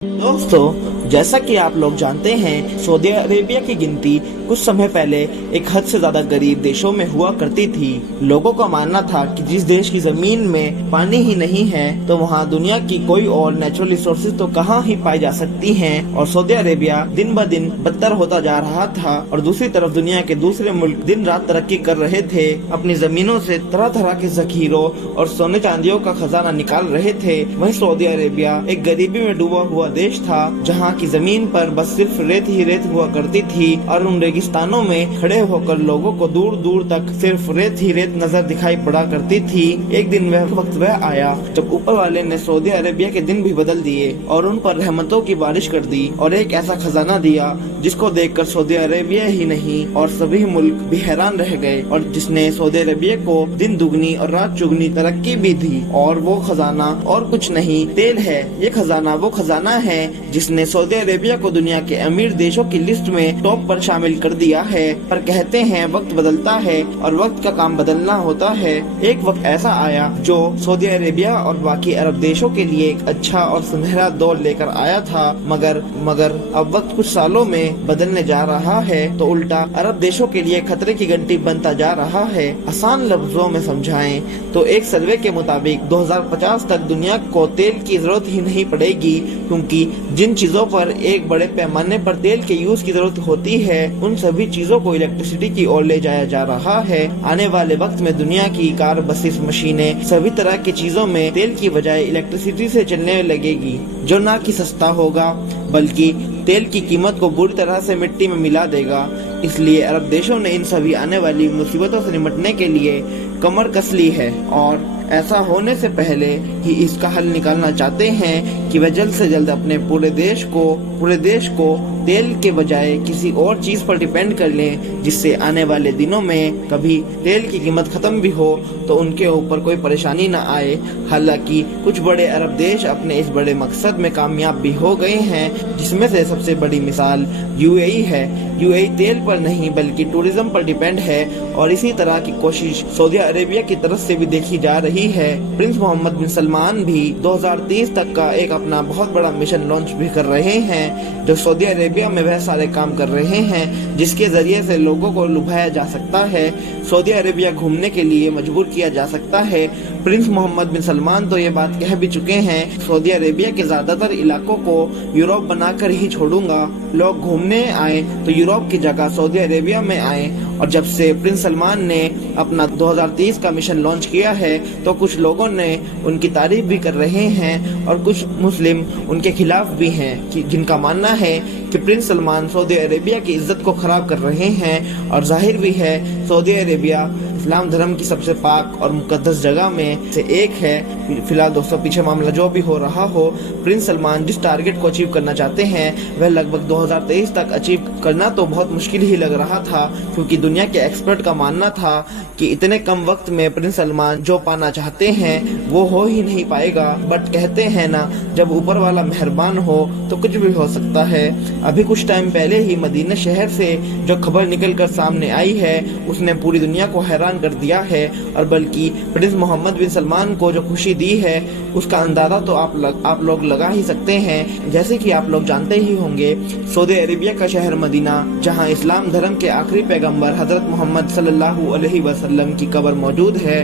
दोस्तों, जैसा कि आप लोग जानते हैं, सऊदी अरेबिया की गिनती कुछ समय पहले एक हद से ज्यादा गरीब देशों में हुआ करती थी। लोगों का मानना था कि जिस देश की जमीन में पानी ही नहीं है तो वहाँ दुनिया की कोई और नेचुरल रिसोर्सेज तो कहाँ ही पाई जा सकती हैं। और सऊदी अरेबिया दिन ब दिन बदतर होता जा रहा था और दूसरी तरफ दुनिया के दूसरे मुल्क दिन रात तरक्की कर रहे थे, अपनी जमीनों से तरह तरह के जखीरों और सोने चांदियों का खजाना निकाल रहे थे। वहीं सऊदी अरेबिया एक गरीबी में डूबा हुआ देश था, जहाँ की जमीन पर बस सिर्फ रेत ही रेत हुआ करती थी और उन रेगिस्तानों में खड़े होकर लोगों को दूर दूर तक सिर्फ रेत ही रेत नजर दिखाई पड़ा करती थी। एक दिन वह आया जब ऊपर वाले ने सऊदी अरेबिया के दिन भी बदल दिए और उन पर रहमतों की बारिश कर दी और एक ऐसा खजाना दिया जिसको देखकर सऊदी अरेबिया ही नहीं और सभी मुल्क भी हैरान रह गए और जिसने सऊदी अरेबिया को दिन दुगनी और रात चुगनी तरक्की भी दी। और वो खजाना और कुछ नहीं, तेल है। ये खजाना वो खजाना है जिसने सऊदी अरेबिया को दुनिया के अमीर देशों की लिस्ट में टॉप पर शामिल कर दिया है। पर कहते हैं वक्त बदलता है और वक्त का काम बदलना होता है। एक वक्त ऐसा आया जो सऊदी अरेबिया और बाकी अरब देशों के लिए एक अच्छा और सुनहरा दौर लेकर आया था, मगर अब वक्त कुछ सालों में बदलने जा रहा है तो उल्टा अरब देशों के लिए खतरे की घंटी बनता जा रहा है। आसान लफ्जों में समझाएं तो एक सर्वे के मुताबिक 2050 तक दुनिया को तेल की जरूरत ही नहीं पड़ेगी, क्योंकि जिन चीजों पर एक बड़े पैमाने पर तेल के यूज की जरूरत होती है उन सभी चीजों को इलेक्ट्रिसिटी की ओर ले जाया जा रहा है। आने वाले वक्त में दुनिया की कार, बसेस, मशीनें, सभी तरह की चीजों में तेल की बजाय इलेक्ट्रिसिटी से चलने लगेगी, जो ना कि सस्ता होगा बल्कि तेल की कीमत को बुरी तरह से मिट्टी में मिला देगा। इसलिए अरब देशों ने इन सभी आने वाली मुसीबतों से निपटने के लिए कमर कस ली है और ऐसा होने से पहले ही इसका हल निकालना चाहते हैं कि वह जल्द से जल्द अपने पूरे देश को तेल के बजाय किसी और चीज पर डिपेंड कर लें, जिससे आने वाले दिनों में कभी तेल की कीमत खत्म भी हो तो उनके ऊपर कोई परेशानी न आए। हालांकि कुछ बड़े अरब देश अपने इस बड़े मकसद में कामयाब भी हो गए हैं, जिसमें से सबसे बड़ी मिसाल यूएई है। यूएई तेल पर नहीं बल्कि टूरिज्म पर डिपेंड है और इसी तरह की कोशिश सऊदी अरेबिया की तरफ से भी देखी जा रही है। प्रिंस मोहम्मद बिन सलमान भी 2030 तक का एक अपना बहुत बड़ा मिशन लॉन्च भी कर रहे हैं, जो सऊदी अरेबिया में वह सारे काम कर रहे हैं जिसके जरिए से लोगों को लुभाया जा सकता है, सऊदी अरेबिया घूमने के लिए मजबूर किया जा सकता है। प्रिंस मोहम्मद बिन सलमान तो ये बात कह भी चुके हैं, सऊदी अरेबिया के ज्यादातर इलाकों को यूरोप बनाकर ही छोड़ूंगा। लोग घूमने आए तो यूरोप की जगह सऊदी अरेबिया में आए। और जब से प्रिंस सलमान ने अपना 2030 का मिशन लॉन्च किया है तो कुछ लोगों ने उनकी तारीफ भी कर रहे हैं और कुछ मुस्लिम उनके खिलाफ भी हैं, कि जिनका मानना है कि प्रिंस सलमान सऊदी अरेबिया की इज्जत को खराब कर रहे हैं। और जाहिर भी है, सऊदी अरेबिया इस्लाम धर्म की सबसे पाक और मुकद्दस जगह में से एक है। फिलहाल दोस्तों, पीछे मामला जो भी हो रहा हो, प्रिंस सलमान जिस टारगेट को अचीव करना चाहते हैं वह लगभग 2023 तक अचीव करना तो बहुत मुश्किल ही लग रहा था, क्योंकि दुनिया के एक्सपर्ट का मानना था कि इतने कम वक्त में प्रिंस सलमान जो पाना चाहते हैं वो हो ही नहीं पाएगा। बट कहते हैं ना, जब ऊपर वाला मेहरबान हो तो कुछ भी हो सकता है। अभी कुछ टाइम पहले ही मदीना शहर से जो खबर निकल कर सामने आई है उसने पूरी दुनिया को हैरान कर दिया है। और बल्कि प्रिंस मोहम्मद बिन सलमान को जो खुशी दी है उसका अंदाजा तो आप लोग लगा ही सकते हैं। जैसे कि आप लोग जानते ही होंगे, सऊदी अरेबिया का शहर मदीना, जहां इस्लाम धर्म के आखिरी पैगंबर हजरत मोहम्मद सल्लल्लाहु अलैहि वसल्लम की कब्र मौजूद है,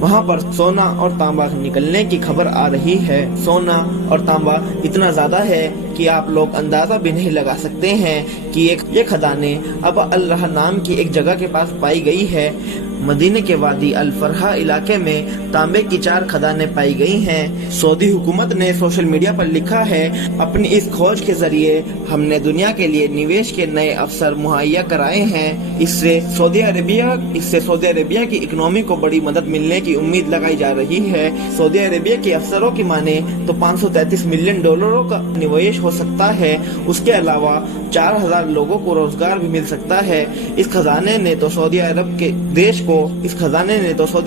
वहाँ पर सोना और तांबा निकलने की खबर आ रही है। सोना और तांबा इतना ज्यादा है कि आप लोग अंदाजा भी नहीं लगा सकते हैं कि ये खदाने अब अल रहा नाम की एक जगह के पास पाई गई है। मदीने के वादी अल फरहा इलाके में तांबे की 4 खदानें पाई गई हैं। सऊदी हुकूमत ने सोशल मीडिया पर लिखा है, अपनी इस खोज के जरिए हमने दुनिया के लिए निवेश के नए अवसर मुहैया कराए हैं। इससे सऊदी अरेबिया की इकोनॉमी को बड़ी मदद मिलने की उम्मीद लगाई जा रही है। सऊदी अरेबिया के अफसरों की माने तो $533 मिलियन का निवेश हो सकता है। उसके अलावा 4000 लोगों को रोजगार भी मिल सकता है। इस खजाने ने तो सऊदी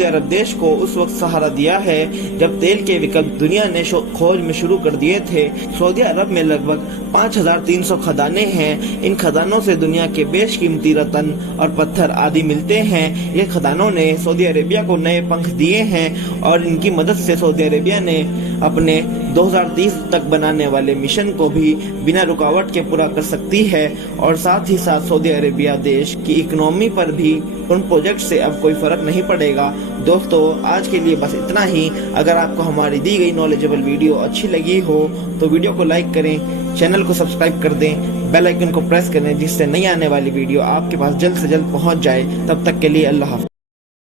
अरब देश को उस वक्त सहारा दिया है जब तेल के विकल्प दुनिया ने खोज में शुरू कर दिए थे। सऊदी अरब में लगभग 5300 खदाने हैं। इन खदानों से दुनिया के बेशकीमती रत्न और पत्थर आदि मिलते हैं। ये खदानों ने सऊदी अरेबिया को नए पंख दिए हैं और इनकी मदद से सऊदी अरेबिया ने अपने 2030 तक बनाने वाले मिशन को भी बिना रुकावट के पूरा कर सकती है और साथ ही साथ सऊदी अरेबिया देश की इकोनॉमी पर भी उन प्रोजेक्ट से अब कोई फर्क नहीं पड़ेगा। दोस्तों आज के लिए बस इतना ही। अगर आपको हमारी दी गई नॉलेजेबल वीडियो अच्छी लगी हो तो वीडियो को लाइक करें, चैनल को सब्सक्राइब कर दें, बेल आइकन को प्रेस करें जिससे नई आने वाली वीडियो आपके पास जल्द से जल्द पहुंच जाए। तब तक के लिए अल्लाह हाफ़िज़।